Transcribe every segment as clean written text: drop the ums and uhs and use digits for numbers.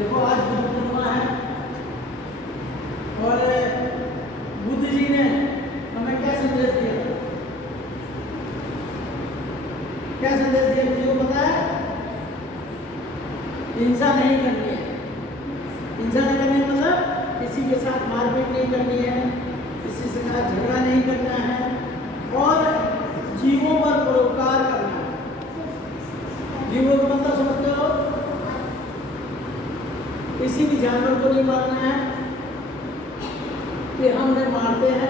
देखो आज बुद्ध पूर्णिमा है और बुद्ध जी ने हमें क्या संदेश दिया? क्या संदेश दिया किसी को पता है? हिंसा नहीं करनी है। हिंसा नहीं करनी मतलब किसी के साथ मारपीट नहीं करनी है, किसी से साथ झगड़ा नहीं करना है और जीवों पर परोपकार करना है। जीवों का मतलब समझते हो? किसी भी जानवर को नहीं मारना है कि हम उन्हें मारते हैं।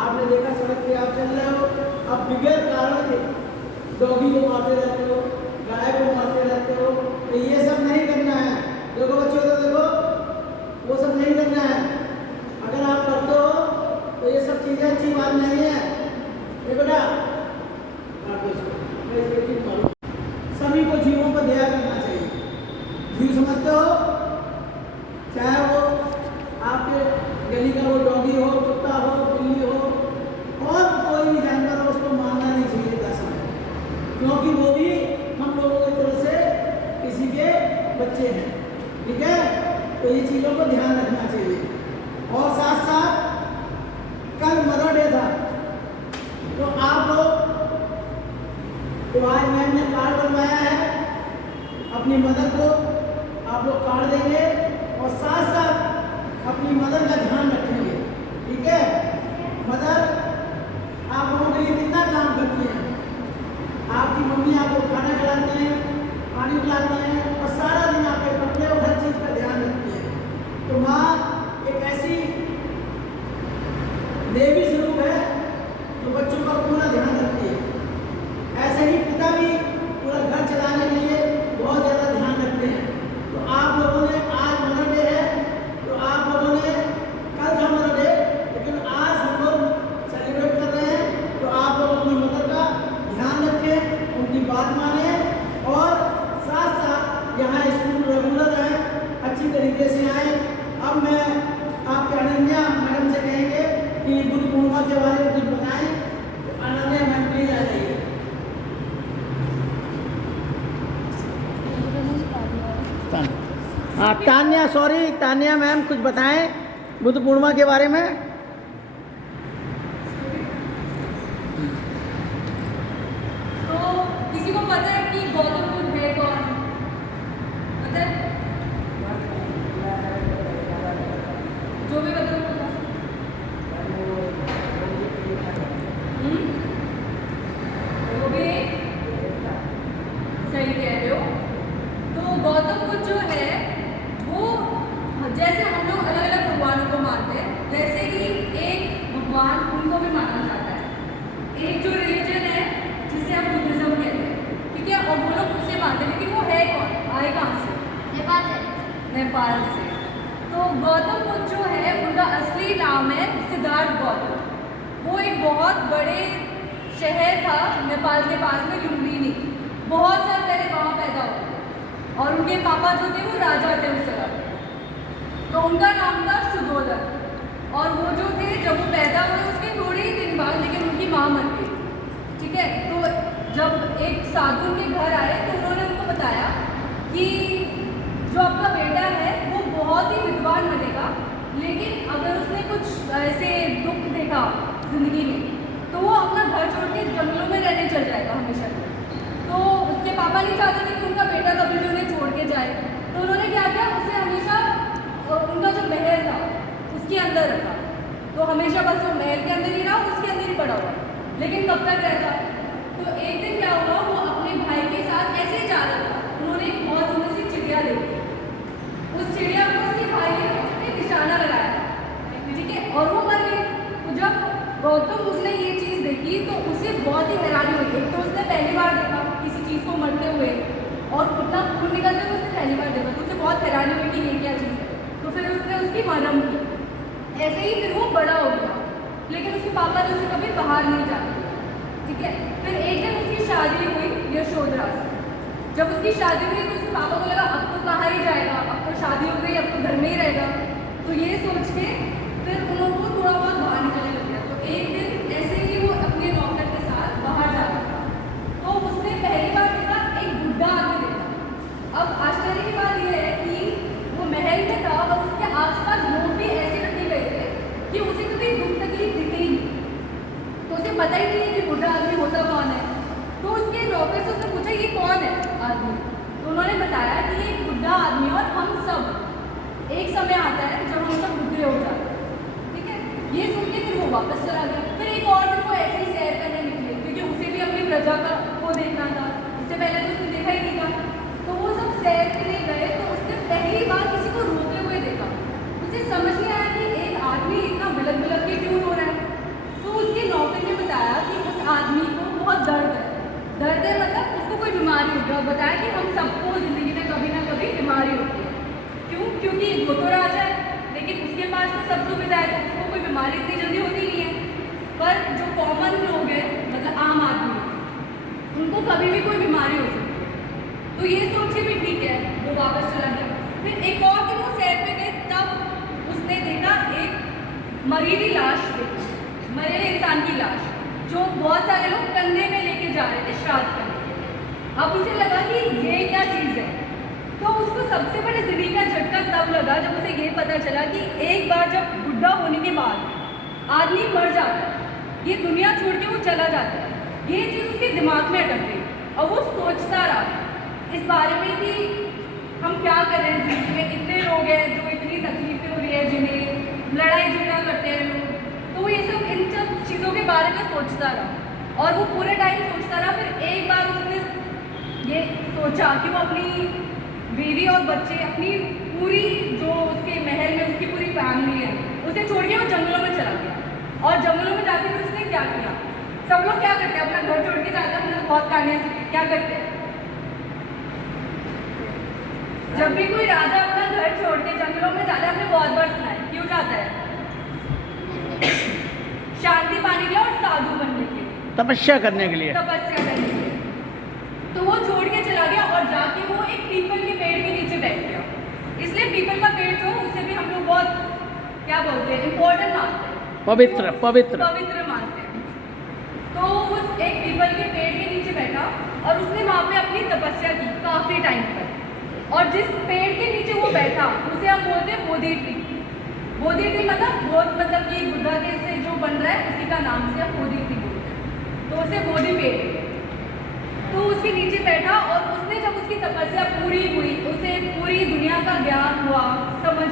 आपने देखा सड़क पे आप चल रहे हो, अब बगैर कारण के डॉगी को मारते रहते हो, गाय को मारते रहते हो, तो ये सब नहीं करना है। देखो बच्चों, तो देखो वो सब नहीं करना है। अगर आप करते हो तो ये सब चीज़ें अच्छी बात नहीं है। ये बेटा सभी को जीवों पर दया करना चाहिए। जीव समझते हो? चाहे वो आपके गली का वो डॉगी हो, कुत्ता हो, बिल्ली हो और कोई भी जानवर हो, उसको मारना नहीं चाहिए दरअसल, क्योंकि वो भी हम लोगों की तरफ से किसी के बच्चे हैं। ठीक है? तो ये चीज़ों को ध्यान रखना चाहिए। और साथ साथ कल मदर डे था, तो आप लोग तो आज मैम ने कार्ड बनवाया है, अपनी मदर को आप लोग कार्ड देंगे और साथ साथ अपनी मदर का ध्यान रखेंगे। ठीक है? मदर आप लोगों के लिए कितना काम करती हैं। आपकी मम्मी आपको खाना खिलाती हैं, पानी पिलाती हैं और सारा दिन आपके कपड़े और हर चीज़ का ध्यान रखती है। तो माँ एक ऐसी देवी स्वरूप है जो बच्चों का पूरा ध्यान रखती है। ऐसे ही पिता भी पूरा घर चलाने के लिए बहुत ज़्यादा ध्यान रखते हैं। तो आप लोगों ने आज मदर डे है, तो आप लोगों ने कल था मदर डे, लेकिन आज हम लोग सेलिब्रेट कर रहे हैं, तो आप लोग अपनी मदर का ध्यान रखें, उनकी बात माने और साथ साथ यहाँ स्कूल रेगुलर है, अच्छी तरीके से आए। अब मैं आपके अनन्या मैडम से कहेंगे कि बुद्ध पूर्णिमा के बारे में कुछ बताएं। तो अनन्या मैम प्लीज आ जाइए। हाँ तान्या, सॉरी तान्या मैम कुछ बताएं बुद्ध पूर्णिमा के बारे में। तो किसी को पता है कि गौतम बुद्ध है कौन? पता है? जो भी बताओ पता। वो भी सही कह रहे हो। तो गौतम बुद्ध जो है वो जैसे हम लोग अलग अलग भगवानों को मानते हैं, वैसे ही एक भगवान उनको भी माना जाता है। एक जो रिलीजन है जिसे हम बुद्धिज्म कहते हैं, ठीक है, और वो लोग उसे मानते हैं, लेकिन वो है कौन, आए कहाँ से? नेपाल से। नेपाल से। तो गौतम बुद्ध जो है उनका असली नाम है सिद्धार्थ गौतम। वो एक बहुत बड़े शहर था नेपाल के पास में, लुम्बिनी, बहुत साल पहले वहाँ पैदा हुए और उनके पापा जो थे वो राजा थे उस जगह पे। तो उनका नाम था शुद्धोदन। और वो जो थे जब वो पैदा हुए उसके थोड़े ही दिन बाद लेकिन उनकी माँ मर गई। ठीक है? तो जब एक साधु उनके घर आए तो उन्होंने उनको बताया कि जो आपका बेटा है वो बहुत ही विद्वान बनेगा, लेकिन अगर उसने कुछ ऐसे दुख देखा जिंदगी में तो वो अपना घर छोड़ के जंगलों में रहने चल जाएगा हमेशा। तो उसके पापा नहीं चाहते थे कि उनका बेटा कभी भी उन्हें छोड़ के जाए, तो उन्होंने क्या किया, उसे हमेशा उनका जो महल था उसके अंदर रखा। तो हमेशा बस वो महल के अंदर ही रहा, उसके अंदर ही पड़ा हुआ। लेकिन कब तक रहता? तो एक दिन क्या हुआ, वो अपने भाई के साथ ऐसे ही जा रहा था, उन्होंने एक बहुत सुंदर सी चिड़िया देखी। उस चिड़िया को उसके भाई ने एक निशाना लगाया, ठीक है, और वो मर गई। तो जब गौतम उसने ये चीज़ देखी तो उसे बहुत ही हैरानी हुई। एक तो उसने पहली बार देखा किसी चीज़ को मरते हुए और उतना खून निकलते हुए उसने पहली बार देखा, तो उसे बहुत हैरानी हुई कि ये क्या चीज़ है। तो फिर उसने उसकी मरहम की। ऐसे ही फिर वो बड़ा हो गया, लेकिन उसके पापा ने उसे कभी बाहर नहीं जाने दिया। ठीक है? फिर एक दिन उसकी शादी हुई यशोधरा से। जब उसकी शादी हुई तो उसके पापा को लगा अब तो कहाँ ही जाएगा, अब तो शादी हो गई, अब तो घर में ही रहेगा। तो ये सोच के फिर उन लोगों को थोड़ा बहुत बाहर निकलने लग गया। तो एक दिन ऐसे ही वो अपने नौकर के साथ बाहर जा रहा था, तो उसने पहली बार देखा एक बुड्ढा आके देखा। अब आश्चर्य की बात यह है कि वो बताया कि एक बुढ़ा आदमी और हम सब एक समय आता है जब हम सब बुढ़े हो जाते हैं, ठीक है। ये सुन के फिर वो वापस चला गया। फिर एक और दिन वो ऐसे ही सैर करने निकले, क्योंकि उसे भी अपनी प्रजा को देखना था, उससे पहले तो उसने देखा ही नहीं था। तो वो सब सैर के लिए गए, तो उसने पहली बार किसी को रोते हुए देखा। उसे समझ नहीं आया कि एक आदमी इतना बिलक बिलक के क्यों रो रहा है। तो उसके नौकर ने बताया कि उस आदमी को बहुत दर्द है। दर्द है मतलब उसको कोई बीमारी होती है। और बताया कि हम सबको ज़िंदगी में कभी ना कभी बीमारी होती है। क्यों? क्योंकि वो तो राजा है, लेकिन उसके पास तो सब सुविधा है, तो उसको कोई बीमारी इतनी जल्दी होती नहीं है। पर जो कॉमन लोग हैं, मतलब आम आदमी, उनको कभी भी कोई बीमारी हो सकती है। तो ये सोच के भी ठीक है, वो वापस चला गया। फिर एक और दिन वो सैर पे गए, तब उसने देखा एक मरी हुई लाश देखी, मरे हुए इंसान की लाश, जो बहुत सारे लोग कंधे में लेके जा रहे थे श्राद्ध करने के लिए। अब उसे लगा कि ये क्या चीज़ है। तो उसको सबसे बड़े ज़िंदगी का झटका तब लगा जब उसे ये पता चला कि एक बार जब बुढ़ा होने के बाद आदमी मर जाता है, ये दुनिया छोड़ के वो चला जाता है, ये चीज़ उसके दिमाग में अटक गई। और वो सोचता रहा इस बारे में कि हम क्या कर रहे हैं ज़िंदगी में। इतने लोग हैं जो इतनी तकलीफें हो रही है, जिन्हें लड़ाई झगड़ा करते हैं लोग। तो वो ये सब इन सब चीज़ों के बारे में सोचता रहा, और वो पूरे टाइम सोचता रहा। फिर एक बार उसने ये सोचा कि वो अपनी बीवी और बच्चे, अपनी पूरी जो उसके महल में उसकी पूरी फैमिली है, उसे छोड़ के वो जंगलों में चला गया। और जंगलों में जाके फिर उसने क्या किया, सब लोग क्या करते हैं, अपना घर छोड़ के जाते हैं। हमने तो बहुत कहानियाँ सीखी, क्या करते हैं जब भी कोई राजा अपना घर छोड़ के जंगलों में जाता है। हमने बहुत बार सुना है, क्यों जाता है? शांति पाने के लिए और साधु बनने के लिए, तपस्या करने के लिए। तपस्या करने के लिए। तो वो छोड़ के चला गया और जाके वो एक पीपल के पेड़ के नीचे बैठ गया। इसलिए पीपल का पेड़ जो, उसे भी हम लोग बहुत क्या बोलते हैं, इम्पोर्टेंट मानते हैं, पवित्र पवित्र पवित्र मानते हैं। तो उस एक पीपल के पेड़ के नीचे बैठा और उसने वहाँ पे अपनी तपस्या की काफ़ी टाइम तक। और जिस पेड़ के नीचे वो बैठा उसे हम बोलते हैं बोधि ट्री। बोधि ट्री मतलब बोध, मतलब कि बुद्धा के से जो बन रहा है उसी का नाम से हम बोधि ट्री बोलते हैं। तो उसे बोधि पेड़, तो उसके नीचे बैठा और उसने जब उसकी तपस्या पूरी हुई, उसे पूरी दुनिया का ज्ञान हुआ, समझ